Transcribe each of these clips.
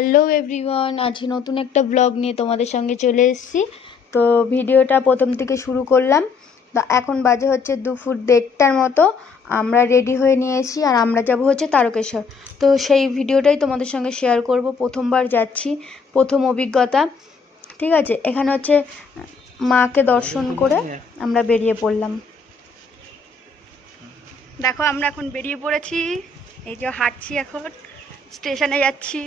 Hello everyone, আজকে নতুন একটা ব্লগ নিয়ে তোমাদের সঙ্গে চলে এসেছি। তো ভিডিওটা প্রথম থেকে শুরু করলাম। তো এখন বাজে হচ্ছে দুপুর 1:30টার মতো। আমরা রেডি হয়ে নিয়েছি আর আমরা যাব হচ্ছে তারকেশ্বর। তো সেই ভিডিওটাই তোমাদের সঙ্গে শেয়ার করব। প্রথমবার যাচ্ছি, প্রথম অভিজ্ঞতা। ঠিক আছে, এখানে হচ্ছে মাকে দর্শন করে আমরা বেরিয়ে পড়লাম। দেখো আমরা এখন বেরিয়ে পড়েছি, এই যে হাঁটছি, এখন স্টেশনে যাচ্ছি।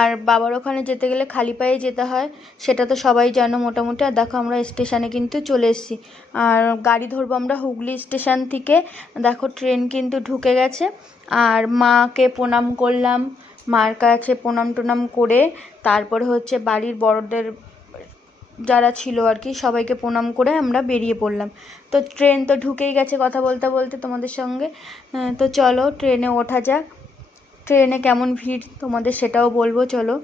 আর বাবার ওখানে যেতে গেলে খালি পায়ে যেতে হয়, সেটা তো সবাই জানো মোটামুটি। আর দেখো আমরা স্টেশনে কিন্তু চলে এসেছি, আর গাড়ি ধরবো আমরা হুগলি স্টেশন থেকে। দেখো ট্রেন কিন্তু ঢুকে গেছে। আর মাকে প্রণাম করলাম, মার কাছে প্রণাম টনাম করে তারপরে হচ্ছে বাড়ির বড়দের যারা ছিল আর কি সবাইকে প্রণাম করে আমরা বেরিয়ে পড়লাম। তো ট্রেন তো ঢুকেই গেছে কথা বলতে বলতে তোমাদের সঙ্গে। তো চলো ট্রেনে ওঠা যাক। ট্রেনে কেমন ভিড় তোমাদের সেটাও বলবো, চলো।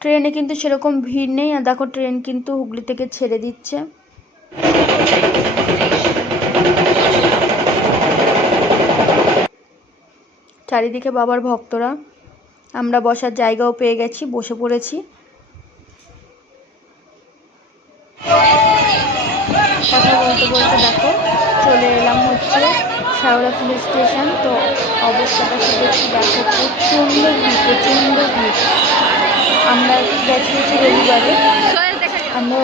ট্রেনে কিন্তু সেরকম ভিড় নেই। আর দেখো ট্রেন কিন্তু হুগলি থেকে ছেড়ে দিচ্ছে। চারিদিকে বাবার ভক্তরা। আমরা বসার জায়গাও পেয়ে গেছি, বসে পড়েছি। কথা বলতে বলতে দেখো চলে এলাম হচ্ছে শেওড়াফুলি স্টেশন। তো অবস্থাটা কি দেখছি দেখো, প্রচণ্ড ভিড়, প্রচণ্ড ভিড়। আমরা গেছি হচ্ছে রবিবারে, আমরা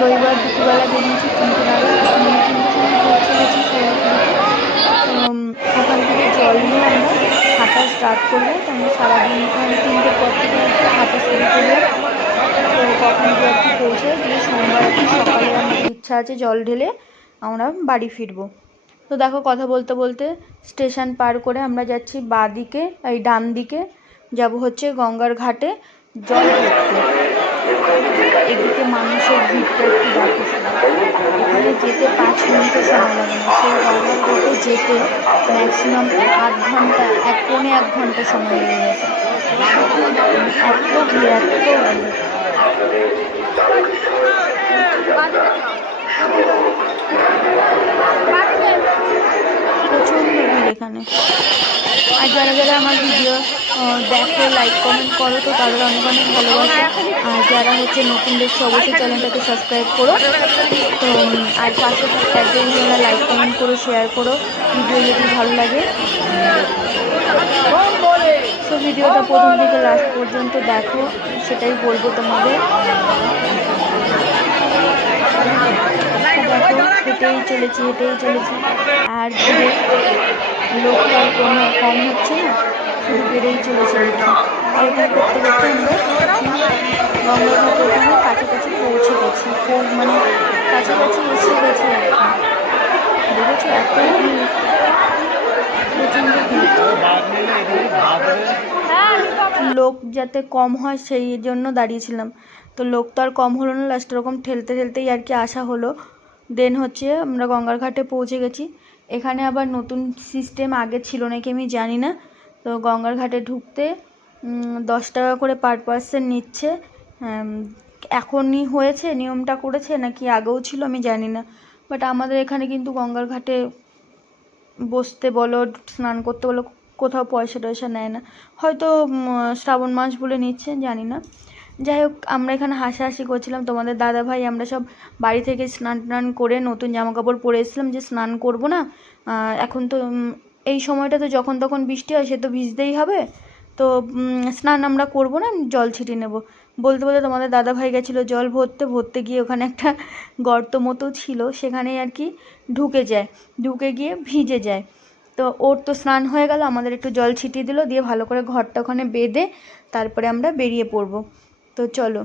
রবিবার দুপুরবেলা বেরিয়েছি 3টে নাগাদ। আমরা 3টের সময় পৌঁছে গেছি শেওড়াফুলিতে। ওখান থেকে জল নিয়ে আমরা হাঁটা স্টার্ট করবো। তো আমরা সারাদিন 3টের পর থেকে হাঁটা শুরু করলাম। তো কখন গিয়ে আর কি পৌঁছায় দিয়ে সোমবার আর কি সকালে আমাদের ইচ্ছা আছে জল ঢেলে আমরা বাড়ি ফিরবো। তো দেখো কথা বলতে বলতে স্টেশন পার করে আমরা যাচ্ছি বাঁ দিকে, এই ডান দিকে যাব হচ্ছে গঙ্গার ঘাটে জল ভরতে। এদিকে মানুষের ভিড়টা একটু দেখো, এখানে যেতে 5 মিনিটও সময় লাগে না। সেই গঙ্গার ঘাটে যেতে ম্যাক্সিমাম 8 ঘন্টা, 1 ঘন্টা সময় লেগে গেছে। এত ভিড়, এত ভিড়। প্রচণ্ড ভিড় এখানে। আর যারা যারা আমার ভিডিও দেখো, লাইক কমেন্ট করো, তো তাদের অনেক অনেক ভালোবাসা। আর যারা হচ্ছে নতুন দেখছো অবশ্যই চ্যানেলটাকে সাবস্ক্রাইব করো। তো আর পাশে একদম যারা লাইক কমেন্ট করো, শেয়ার করো ভিডিও যদি ভালো লাগে। তো ভিডিওটা প্রথম থেকে লাস্ট পর্যন্ত দেখো, সেটাই বলবো তোমাদের। দেখো হেঁটেই চলেছি আর ভিড়ে লোকটা কোনো কম হচ্ছে না, শুধু বেড়েই চলেছে আর কি। আর এটা করতে করতে আমরা গঙ্গাঘাটে ওখানে কাছাকাছি পৌঁছে গেছি, মানে কাছাকাছি এসে গেছি আর কি। দেখেছো এত ভিড়, প্রচণ্ড ভিড়। লোক যাতে কম হয় সেই জন্য দাঁড়িয়েছিলাম। তো লোক তো আর কম হলো না, লাস্ট এরকম ঠেলতে ঠেলতেই আর কি আসা হলো। দেন হচ্ছে আমরা গঙ্গার ঘাটে পৌঁছে গেছি। এখানে আবার নতুন সিস্টেম, আগে ছিল নাকি আমি জানি না। তো গঙ্গার ঘাটে ঢুকতে 10 টাকা করে পার পার্সন নিচ্ছে। এখনই হয়েছে, নিয়মটা করেছে নাকি আগেও ছিল আমি জানি না। বাট আমাদের এখানে কিন্তু গঙ্গার ঘাটে বসতে বলো, স্নান করতে বলো, কোথাও পয়সা টয়সা নেয় না। হয়তো শ্রাবণ মাস বলে নিচ্ছে, জানি না। যাই হোক আমরা এখানে হাসাহাসি করছিলাম, তোমাদের দাদা ভাই আমরা সব বাড়ি থেকে স্নান টান করে নতুন জামা কাপড় পরে এসেছিলাম যে স্নান করব না। এখন তো এই সময়টা তো যখন তখন বৃষ্টি হয়, সে তো ভিজতেই হবে। তো স্নান আমরা করব না, জল ছিটিয়ে নেব। বলতে বলতে তোমাদের দাদা ভাই গেছিলো জল ভরতে গিয়ে ওখানে একটা গর্ত মতো ছিল, সেখানে আর কি ঢুকে গিয়ে ভিজে যায়। তো ওর তো স্নান হয়ে গেল, আমাদের একটু জল ছিটিয়ে দিল, দিয়ে ভালো করে ঘরটা ওখানে বেঁধে তারপরে আমরা বেরিয়ে পড়ব। তো চলো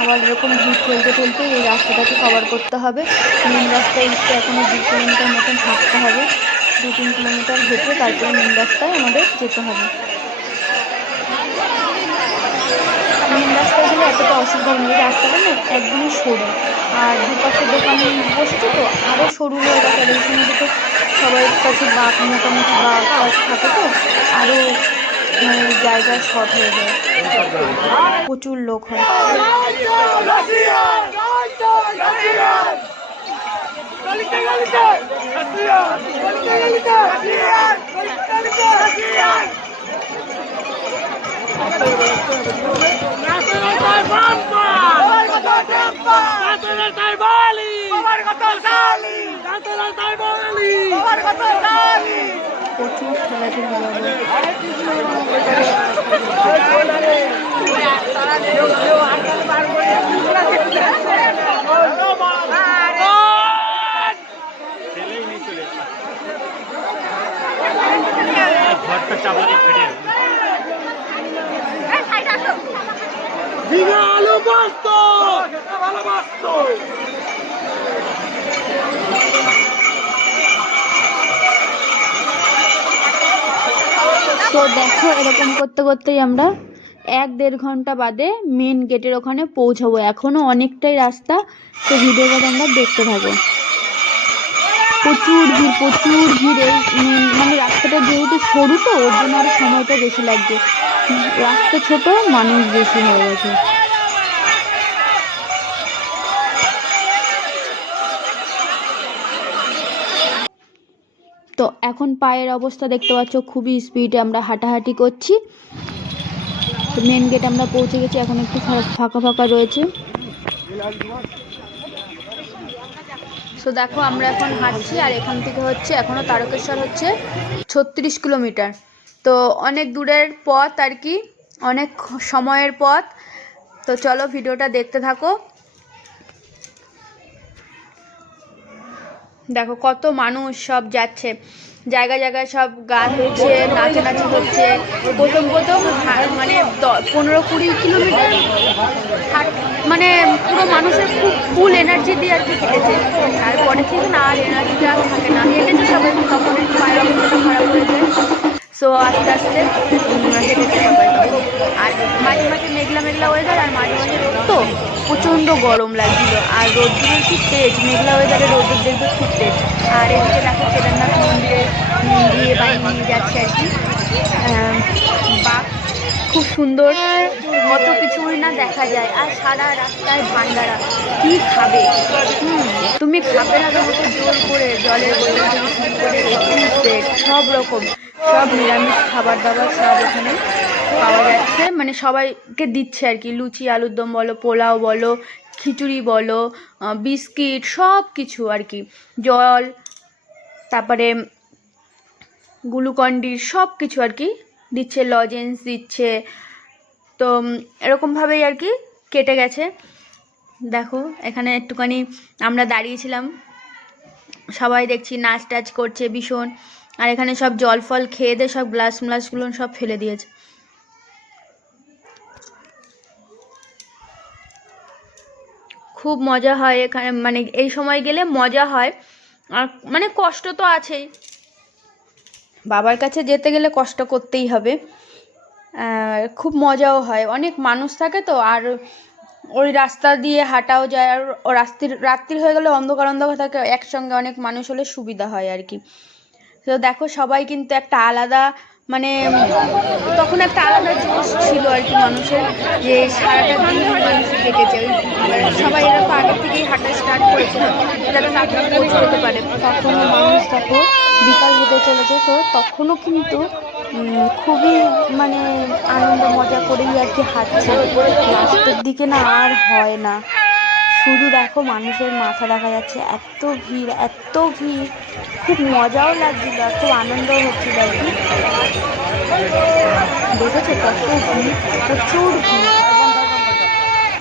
আবার এরকম ভিড় ঠেলতে এই রাস্তাটাকে কভার করতে হবে। মেন রাস্তায় উঠতে এখনও 2 কিলোমিটার মতন হাঁটতে হবে, 2-3 কিলোমিটার হেঁটে তারপরে মেন রাস্তায় আমাদের যেতে হবে। মেন রাস্তায় গেলে এতটা অসুবিধা নেই, রাস্তাটা না একদমই সরু। আর দুপাশে দোকান বসছে তো আরও সরু হয়ে গেছে। আর এই সময় তো সবার কাছে বাঘ, মোটামুটি বাঘ থাকে, তো আরও জায়গা শর্ট হয়ে যায়, প্রচুর লোক হয়। প্রচুর ঠেলাঠেলি হবে। তো দেখো এরকম করতে করতেই আমরা 1-1.5 ঘন্টা বাদে মেন গেটের ওখানে পৌঁছাবো। এখনো অনেকটাই রাস্তা, তো ভিডিওটা তোমরা দেখতে থাকো। প্রচুর ভিড়। এই মানে রাস্তাটা যেহেতু সরু তো ওর জন্য আরো সময়টা বেশি লাগছে। রাস্তা ছোট, মানুষ বেশি হয়ে গেছে। তো এখন পায়ের অবস্থা দেখতে পাচ্ছ, খুবই স্পিডে আমরা হাঁটাহাঁটি করছি। তো মেন গেট আমরা পৌঁছে গেছি, এখন একটু ফাঁকা ফাঁকা রয়েছে। তো দেখো আমরা এখন হাঁটছি, আর এখান থেকে হচ্ছে এখনো তারকেশ্বর হচ্ছে 36 কিলোমিটার। তো অনেক দূরের পথ আর কি, অনেক সময়ের পথ। তো চলো ভিডিওটা দেখতে থাকো। দেখো কত মানুষ সব যাচ্ছে, জায়গায় জায়গায় সব গান হচ্ছে, নাচানাচি হচ্ছে। প্রথম মানে 15-20 কিলোমিটার মানে পুরো মানুষের খুব ফুল এনার্জি দিয়ে আর কি হেঁটেছে। তারপরে থেকে না আর এনার্জিটা থাকে না, হেঁটেছে সবাই, তখন একটু পায়ের অবস্থাটা খারাপ হয়ে যায়। সো আস্তে আস্তে হেঁটেছে সবাই। আর মাঝে মাঝে মেঘলা ওয়েদার, আর মাঝে মাঝে রোদ, তো প্রচণ্ড গরম লাগছিল। আর রোদ্দুরের খুব তেজ, মেঘলা ওয়েদারে রোদ্দুর দেখবে খুব তেজ। আর এদিকে দেখো কেদারনাথ মন্দিরে দিয়ে বানিয়ে নিয়ে যাচ্ছে আর কি বাঘ, খুব সুন্দর, কত কিছুই না দেখা যায়। আর সারা রাস্তায় ভান্ডারা, কি খাবে তুমি, খাবে না তোমাকে জোর করে, জলের বোতল থেকে শুরু করে সেট সব রকম, সব নিরামিষ খাবার দাবার সব এখানে পাওয়া যাচ্ছে। মানে সবাইকে দিচ্ছে আর কি, লুচি আলুর দম বলো, পোলাও বলো, খিচুড়ি বলো, বিস্কিট, সব কিছু আর কি, জল, তারপরে গ্লুকন্ডির সব কিছু আর কি দিচ্ছে, লজেন্স দিচ্ছে। তো এরকমভাবেই আর কি কেটে গেছে। দেখো এখানে একটুখানি আমরা দাঁড়িয়েছিলাম, সবাই দেখছি নাচ টাচ করছে ভীষণ। আর এখানে সব জল ফল খেয়ে দিয়ে সব গ্লাসগুলো সব ফেলে দিয়েছে। খুব মজা হয় এখানে, মানে এই সময় গেলে মজা হয়। আর মানে কষ্ট তো আছেই, বাবার কাছে যেতে গেলে কষ্ট করতেই হবে। খুব মজাও হয়, অনেক মানুষ থাকে তো, আর ওই রাস্তা দিয়ে হাঁটাও যায়। আর রাত্রির হয়ে গেলে অন্ধকার থাকে, একসঙ্গে অনেক মানুষ হলে সুবিধা হয় আর কি। তো দেখো সবাই কিন্তু একটা আলাদা, মানে তখন একটা আলাদা জোশ ছিল আর কি মানুষের, যে সারাটা দিন মানুষ কেটেছে। সবাই এরকম আগের থেকেই হাঁটা স্টার্ট করেছিল যাতে তাড়াতাড়ি পৌঁছে যেতে পারে। তখনও মানুষ দেখো বিকাল হতে চলেছে, তো তখনও কিন্তু খুবই মানে আনন্দ মজা করেই আর কি হাঁটছে। লাস্টের দিকে না আর হয় না, শুধু দেখো মানুষের মাথা দেখা যাচ্ছে, এত ভিড়, খুব মজাও লাগছিল, খুব আনন্দও হচ্ছিল আর কি। দেখেছো কত ভিড়, প্রচুর ভিড়।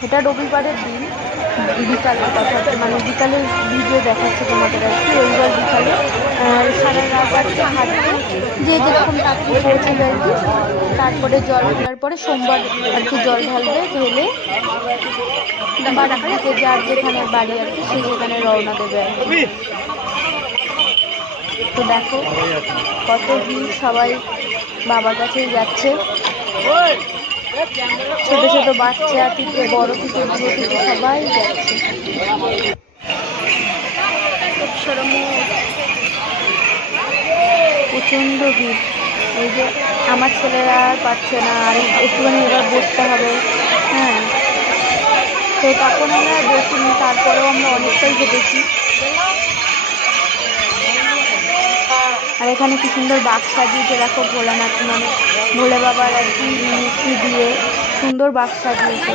এটা রবিবারের দিন বিকালে, মানে বিকালের ভিডিও দেখাচ্ছে তোমাদের আর কি। রবিবার বিকালে সারা রাত আর কি হাঁটবে, যে যেরকম তাড়াতাড়ি পৌঁছে যায় আর কি। তারপরে জল ঢালার পরে সোমবার আর কি জল ঢালবে, ঢেলে বাড়ির দিকে যার যেখানে বাড়ি আর কি সে সেখানে রওনা দেবে আর কি। তো দেখো কত ভিড়, সবাই বাবার কাছেই যাচ্ছে। ছোট ছোট বাচ্চা থেকে বড় থেকে বুড়ো থেকে সবাই যাচ্ছে। প্রচণ্ড ভিড়, এই যে আমার ছেলেরা আর পাচ্ছে না, আর একটুখানি এবার বসতে হবে। হ্যাঁ, তো তখন আমরা বসিনি, তারপরেও আমরা অনেকটাই হেঁটেছি। আর এখানে কি সুন্দর বাক্স সাজিয়েছে দেখো, ভোলানাথ মানে ভোলে বাবার আর কি মূর্তি দিয়ে সুন্দর বাক্স সাজিয়েছে।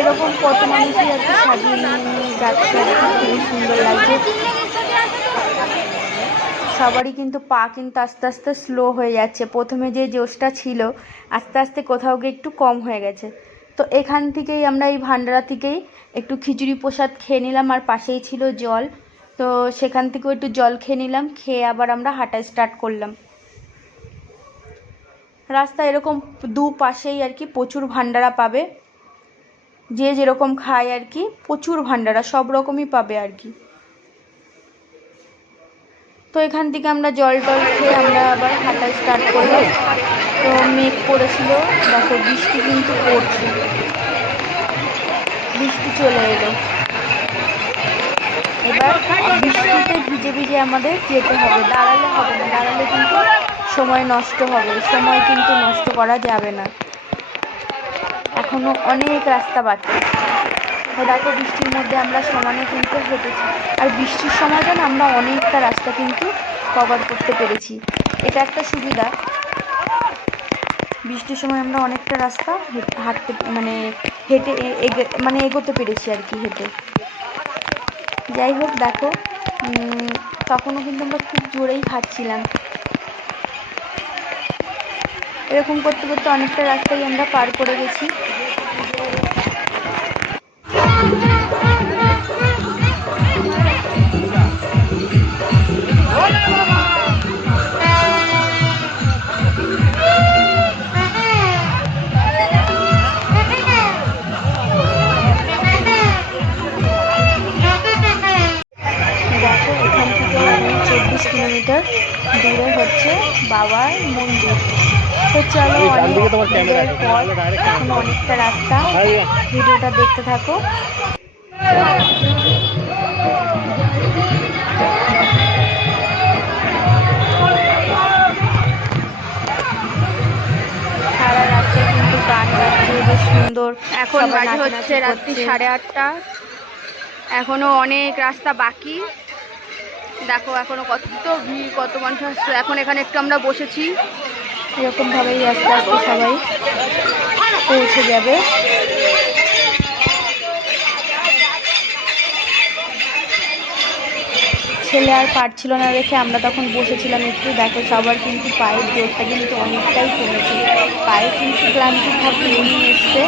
এরকম কত মানুষই আর কি সাজিয়ে নিয়ে যাচ্ছে আর কি, খুবই সুন্দর লাগছে। সবারই কিন্তু পা কিন্তু আস্তে আস্তে স্লো হয়ে যাচ্ছে, প্রথমে যে জোশটা ছিল আস্তে আস্তে কোথাও গিয়ে একটু কম হয়ে গেছে। তো এখান থেকেই আমরা এই ভান্ডারা থেকেই একটু খিচুড়ি প্রসাদ খেয়ে নিলাম, আর পাশেই ছিল জল, তো সেখান থেকেও একটু জল খেয়ে নিলাম, খেয়ে আবার আমরা হাঁটা স্টার্ট করলাম। রাস্তা এরকম দুপাশেই আর কি প্রচুর ভান্ডারা পাবে, যে যেরকম খায় আর কি প্রচুর ভান্ডারা সব রকমই পাবে আর কি। তো এখান থেকে আমরা জল টল খেয়ে আমরা আবার হাঁটা স্টার্ট করলাম। তো মেঘ পড়েছিল, দেখো বৃষ্টি কিন্তু পড়ছে, বৃষ্টি চলে এলো। এবার বৃষ্টিতে ভিজে ভিজে আমাদের যেতে হবে, দাঁড়ালে হবে না, দাঁড়ালে কিন্তু সময় নষ্ট হবে, সময় কিন্তু নষ্ট করা যাবে না, এখনো অনেক রাস্তা বাকি। তো দেখো বৃষ্টির মধ্যে আমরা সমানে কিন্তু হেঁটেছি, আর বৃষ্টির সময়টা না আমরা অনেকটা রাস্তা কিন্তু কভার করতে পেরেছি, এটা একটা সুবিধা। বৃষ্টির সময় আমরা অনেকটা রাস্তা হাঁটতে মানে হেঁটে মানে এগোতে পেরেছি আর কি হেঁটে। যাই হোক দেখো তখনও কিন্তু আমরা খুব জোরেই খাচ্ছিলাম। এরকম করতে করতে অনেকটা রাস্তাই আমরা পার করে গেছি। দেখো এখান থেকে 24 কিলোমিটার দূরে হচ্ছে বাবার মন্দির। তো চলো অনেক দূরের পর এখনো অনেকটা রাস্তা, ভিডিওটা দেখতে থাকো। সারা রাস্তায় কিন্তু গান গাচ্ছে বেশ সুন্দর। এখন বাজে হচ্ছে রাত্রি 8:30, এখনো অনেক রাস্তা বাকি। দেখো এখনো কত ভিড়, কত মানুষ আসছে। এখন এখানে একটু আমরা বসেছি, এরকমভাবেই আস্তে আস্তে সবাই পৌঁছে যাবে। ছেলে আর পারছিল না দেখে আমরা তখন বসেছিলাম একটু। দেখো সবার কিন্তু পায়ের জোরটা কিন্তু অনেকটাই কমেছে, পায়ে কিন্তু ক্লান্তি ভাব নিয়ে এসছে।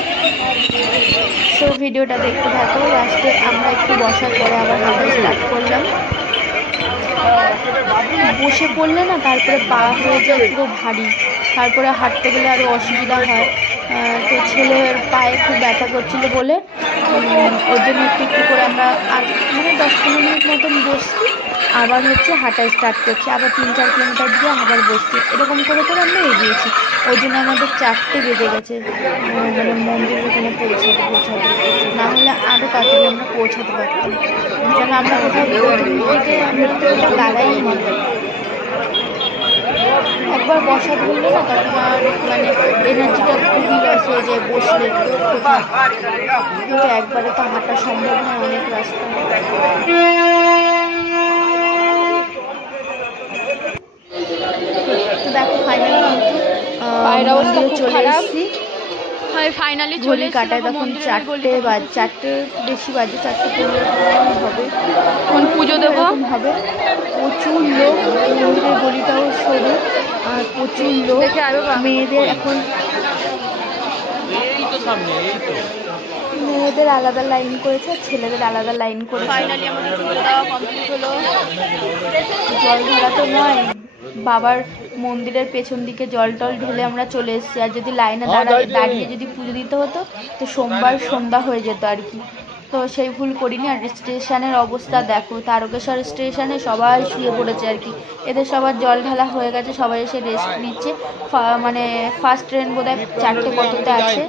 সো ভিডিওটা দেখতে থাকো, লাস্টে আমরা একটু বসার পরে আবার হাঁটা স্টার্ট করলাম। বসে পড়লে না তারপরে পা হয়ে যায় পুরো ভারী, তারপরে হাঁটতে গেলে আরও অসুবিধা হয়। তো ছেলের পায়ে খুব ব্যথা করছিল বলে ওর জন্য একটু একটু করে আমরা আর মানে 10-15 মিনিট মতন বসছি, আবার হচ্ছে হাঁটা স্টার্ট করছি, আবার 3-4 কিলোমিটার দিয়ে আবার বসছি, এরকম করে করে আমরা এগিয়েছি। ওই জন্য আমাদের 4টে বেজে গেছে মানে মন্দিরের ওখানে পৌঁছাতে, না হলে আরও তাড়াতাড়ি আমরা পৌঁছাতে পারতাম, যেন আমরা কোথাও থেকে আমরা তো কোথাও দাঁড়াই নি। একবার বসা ধরলে না তখন আর মানে এনার্জিটা খুবই লস হয়ে যায় বসলে কোথাও, কিন্তু একবারে তো হাঁটা সম্ভব নয়, অনেক রাস্তা। তো দেখো ফাইনালি কিন্তু মন্দিরে চলে এসেছি। ফাইনালি ঘড়ি কাটায় তখন 4টে বেশি বাজে, 4:15 হবে, কোন পুজো দেবো হবে। প্রচুর লোক, মন্দিরের গলিটাও সরু আর প্রচুর লোক। মেয়েদের এখন মেয়েদের আলাদা লাইন করেছে, ছেলেদের আলাদা লাইন করেছে। ফাইনালি আমাদের পুজো দেওয়া কমপ্লিট হলো। জল ঢালা তো নয়, বাবার মন্দিরের পেছন দিকে জল টল ঢেলে আমরা চলে এসেছি। আর যদি লাইনে দাঁড়িয়ে যদি পুজো দিতে হতো তো সোমবার সন্ধ্যা হয়ে যেত আর কি, তো সেই ভুল করিনি। আর স্টেশনের অবস্থা দেখো, তারকেশ্বর স্টেশনে সবাই শুয়ে পড়েছে আর কি, এদের সবার জল ঢালা হয়ে গেছে, সবাই এসে রেস্ট নিচ্ছে। মানে ফার্স্ট ট্রেন বোধহয় 4টে কততে আছে,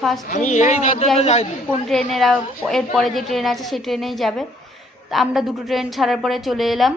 ফার্স্ট ট্রেন যাই হোক কোন ট্রেনেরা এরপরে যে ট্রেন আছে সেই ট্রেনেই যাবে। আমরা 2টো ট্রেন ছাড়ার পরে চলে এলাম